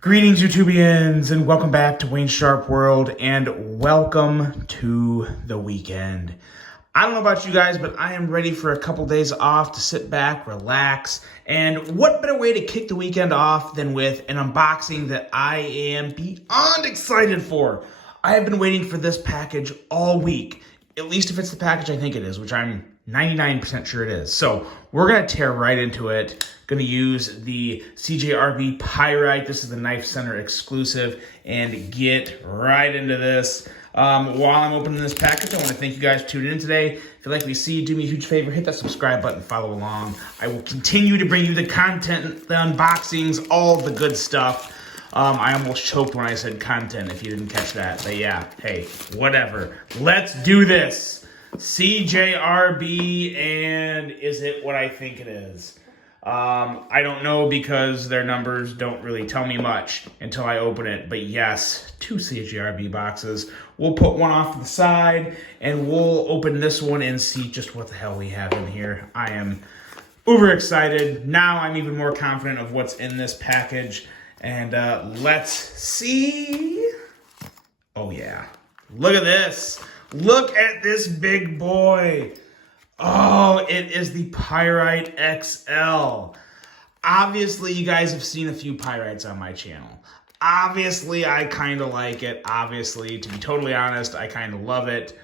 Greetings, YouTubians, and welcome back to Wayne Sharp World, and welcome to the weekend. I don't know about you guys, but I am ready for a couple days off to sit back, relax, and what better way to kick the weekend off than with an unboxing that I am beyond excited for. I have been waiting for this package all week, at least if it's the package I think it is, which I'm 99% sure it is. So we're going to tear right into it. Going to use the CJRB Pyrite. This is the Knife Center exclusive, and get right into this. While I'm opening this package, I want to thank you guys for tuning in today. If you like what you see, do me a huge favor, hit that subscribe button, follow along. I will continue to bring you the content, the unboxings, all the good stuff. I almost choked when I said content, if you didn't catch that. But yeah, hey, whatever. Let's do this. CJRB, and is it what I think it is? I don't know because their numbers don't really tell me much until I open it. But yes, 2 CJRB boxes. We'll put one off to the side, and we'll open this one and see just what the hell we have in here. I am uber excited. Now I'm even more confident of what's in this package. And let's see. Oh yeah, look at this. Look at this big boy. Oh, it is the Pyrite XL. Obviously, you guys have seen a few Pyrites on my channel. Obviously, I kind of like it. Obviously, to be totally honest, I kind of love it.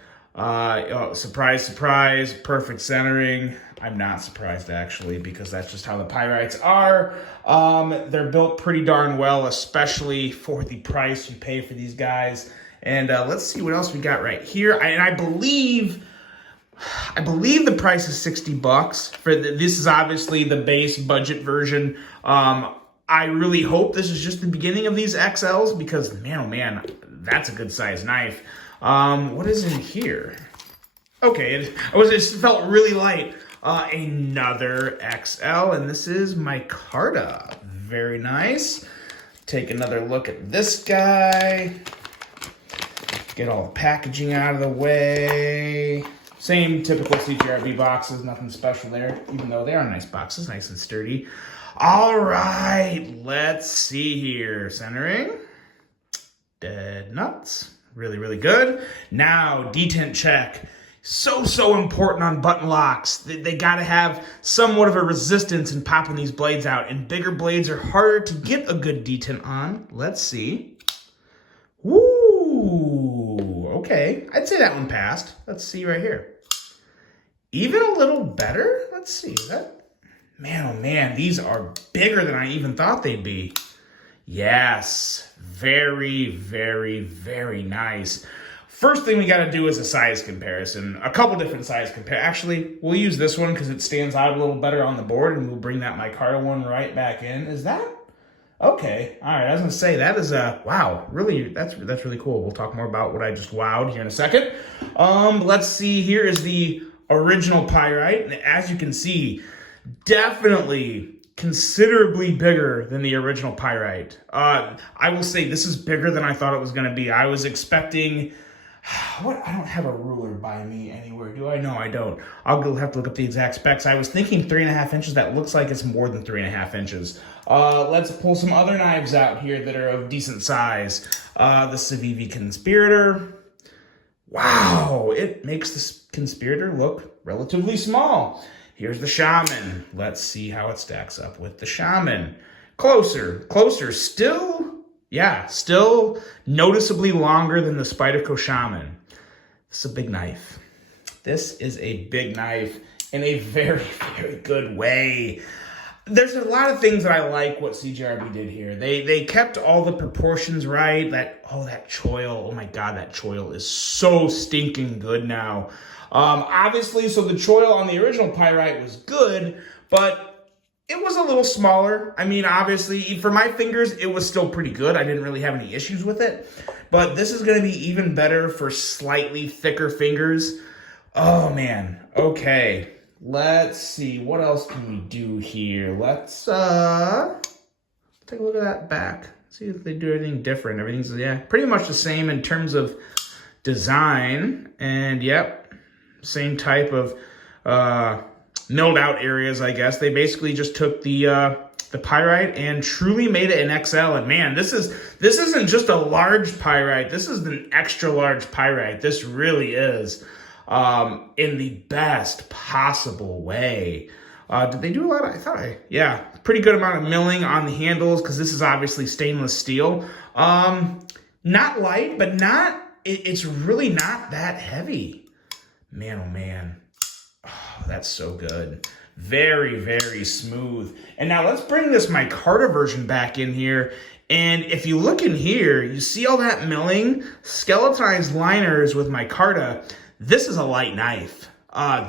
Surprise, surprise, perfect centering. I'm not surprised, actually, because that's just how the Pyrites are. They're built pretty darn well, especially for the price you pay for these guys. And let's see what else we got right here. And I believe the price is $60 for this is obviously the base budget version. I really hope this is just the beginning of these XLs because man, oh man, that's a good size knife. What is in here? Okay, it felt really light. Another XL, and this is micarta. Very nice. Take another look at this guy. Get all the packaging out of the way. Same typical CJRB boxes, nothing special there, even though they are nice boxes, nice and sturdy. All right, let's see here. Centering. Dead nuts. Really, really good. Now, detent check. So important on button locks. They gotta have somewhat of a resistance in popping these blades out, and bigger blades are harder to get a good detent on. Let's see. Woo, okay. I'd say that one passed. Let's see right here. Even a little better? Let's see. Man, oh man, these are bigger than I even thought they'd be. Yes, very, very, very nice. First thing we got to do is a size comparison. A couple different size Actually, we'll use this one because it stands out a little better on the board, and we'll bring that micarta one right back in. Is that? Okay. All right. I was going to say, that is wow. Really, that's really cool. We'll talk more about what I just wowed here in a second. Let's see. Here is the original Pyrite. And as you can see, definitely considerably bigger than the original Pyrite. I will say this is bigger than I thought it was going to be. I was expecting... What? I don't have a ruler by me anywhere, do I? No, I don't. I'll have to look up the exact specs. I was thinking 3.5 inches. That looks like it's more than 3.5 inches. Let's pull some other knives out here that are of decent size. The Civivi Conspirator. Wow, it makes the Conspirator look relatively small. Here's the Shaman. Let's see how it stacks up with the Shaman. Closer, still... Yeah, still noticeably longer than the Spyderco Shaman. This is a big knife. This is a big knife in a very, very good way. There's a lot of things that I like what CJRB did here. They kept all the proportions right. That choil, oh my God, that choil is so stinking good now. Obviously, so the choil on the original Pyrite was good, but it was a little smaller. I mean, obviously, for my fingers, it was still pretty good. I didn't really have any issues with it. But this is going to be even better for slightly thicker fingers. Oh, man. Okay. Let's see. What else can we do here? Let's take a look at that back. See if they do anything different. Everything's, yeah, pretty much the same in terms of design. And, yep, same type of... milled out areas, I guess. They basically just took the the pyrite and truly made it an XL. And man, this isn't just a large pyrite. This is an extra large pyrite. This really is in the best possible way. Did they do a lot of, yeah, pretty good amount of milling on the handles because this is obviously stainless steel. Not light, but it's really not that heavy. Man, oh man. Oh, that's so good. Very, very smooth. And now let's bring this micarta version back in here. And if you look in here, you see all that milling, skeletonized liners with micarta. This is a light knife.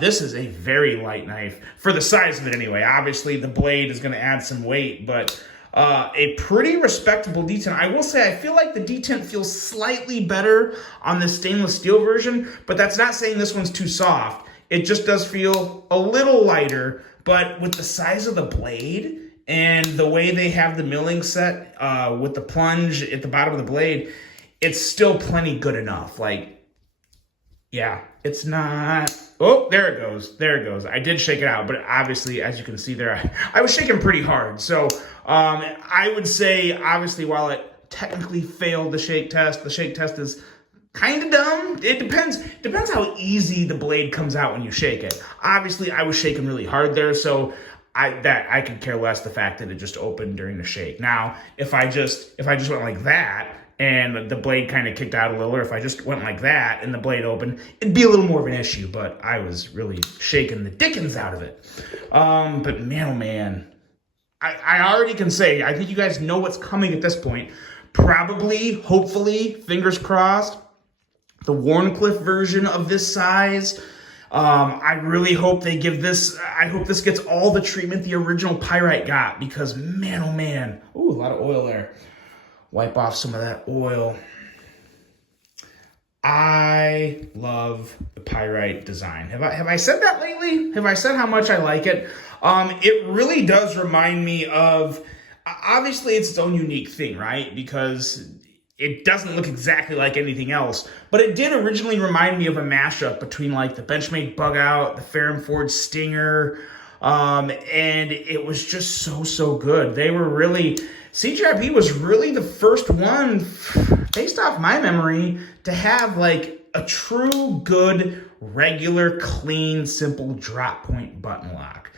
This is a very light knife for the size of it anyway. Obviously, the blade is going to add some weight, but a pretty respectable detent. I will say, I feel like the detent feels slightly better on the stainless steel version, but that's not saying this one's too soft. It just does feel a little lighter, but with the size of the blade and the way they have the milling set with the plunge at the bottom of the blade, it's still plenty good enough. Like, yeah, it's not... Oh, there it goes. There it goes. I did shake it out, but obviously, as you can see there, I was shaking pretty hard. So I would say, obviously, while it technically failed the shake test is kind of dumb. It depends how easy the blade comes out when you shake it. Obviously, I was shaking really hard there, so I could care less the fact that it just opened during the shake. Now, if I just went like that, and the blade kind of kicked out a little, or if I just went like that and the blade opened, it'd be a little more of an issue, but I was really shaking the dickens out of it. But man, oh man, I already can say, I think you guys know what's coming at this point. Probably, hopefully, fingers crossed, the Wharncliffe version of this size. I really hope they give this, I hope this gets all the treatment the original pyrite got, because man, oh man, ooh, a lot of oil there. Wipe off some of that oil. I love the pyrite design. Have I said that lately? Have I said how much I like it? It really does remind me of, obviously it's its own unique thing, right? Because it doesn't look exactly like anything else, but it did originally remind me of a mashup between like the Benchmade Bug Out, the Ferrum Forge Stinger, and it was just so good. They were really... CJRB was really the first one, based off my memory, to have like a true good, regular, clean, simple drop point button lock.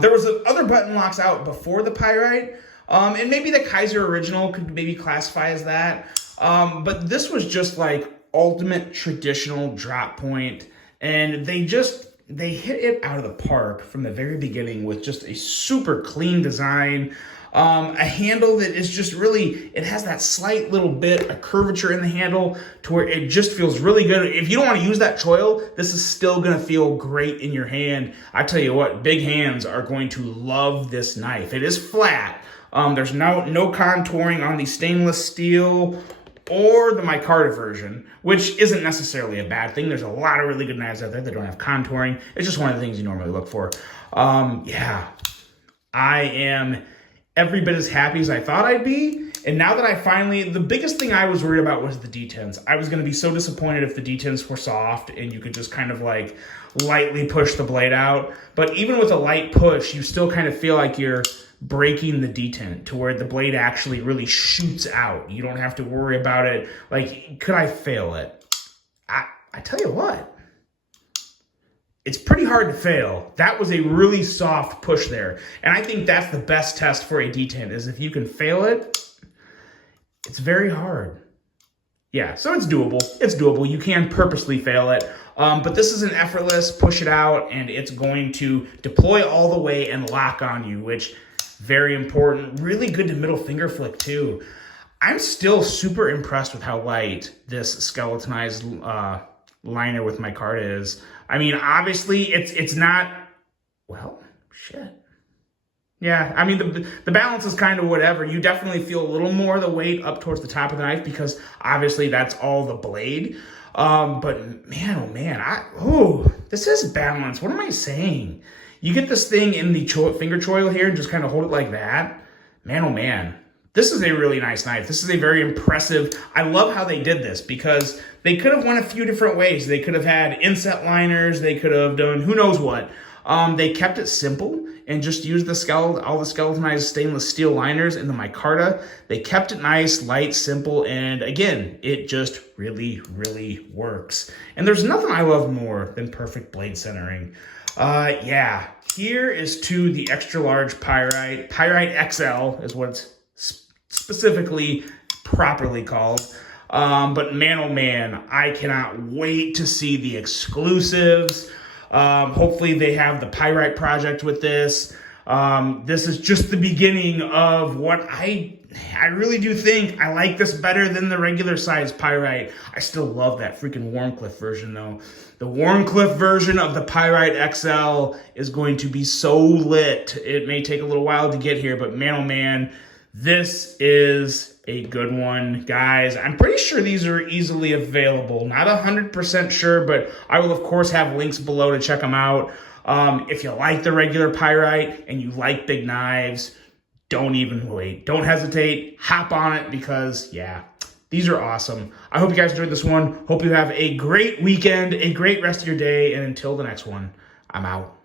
There was other button locks out before the pyrite, and maybe the Kaiser original could maybe classify as that. But this was just like ultimate traditional drop point, and they hit it out of the park from the very beginning with just a super clean design. A handle that is just really, it has that slight little bit of curvature in the handle to where it just feels really good. If you don't want to use that choil, this is still going to feel great in your hand. I tell you what, big hands are going to love this knife. It is flat. There's no contouring on the stainless steel or the micarta version, which isn't necessarily a bad thing. There's a lot of really good knives out there that don't have contouring. It's just one of the things you normally look for. Yeah, I am every bit as happy as I thought I'd be. And now that I finally, the biggest thing I was worried about was the detents. I was going to be so disappointed if the detents were soft and you could just kind of like lightly push the blade out. But even with a light push, you still kind of feel like you're breaking the detent to where the blade actually really shoots out. You don't have to worry about it. Like, could I fail it? I tell you what. It's pretty hard to fail. That was a really soft push there. And I think that's the best test for a detent, is if you can fail it, it's very hard. Yeah, so it's doable. It's doable. You can purposely fail it. But this is an effortless push it out, and it's going to deploy all the way and lock on you, which very important. Really good to middle finger flick too. I'm still super impressed with how light this skeletonized liner with micarta is. I mean, obviously, it's not, well, shit. Yeah, I mean, the balance is kind of whatever. You definitely feel a little more of the weight up towards the top of the knife because, obviously, that's all the blade. But, man, oh, man, this is balance. What am I saying? You get this thing in the finger choil here and just kind of hold it like that. Man, oh, man. This is a really nice knife. This is a very impressive. I love how they did this because they could have went a few different ways. They could have had inset liners. They could have done who knows what. They kept it simple and just used all the skeletonized stainless steel liners in the micarta. They kept it nice, light, simple, and again, it just really, really works. And there's nothing I love more than perfect blade centering. Yeah, here is to the extra large pyrite. Pyrite XL is what it's specifically properly called. But man, oh man, I cannot wait to see the exclusives. Hopefully they have the Pyrite project with this. This is just the beginning of what I really do think I like this better than the regular size Pyrite. I still love that freaking Warncliffe version though. The Warncliffe version of the Pyrite XL is going to be so lit. It may take a little while to get here, but man, oh man, this is a good one, guys. I'm pretty sure these are easily available. Not 100% sure, but I will, of course, have links below to check them out. If you like the regular Pyrite and you like big knives, don't even wait. Don't hesitate. Hop on it because, yeah, these are awesome. I hope you guys enjoyed this one. Hope you have a great weekend, a great rest of your day, and until the next one, I'm out.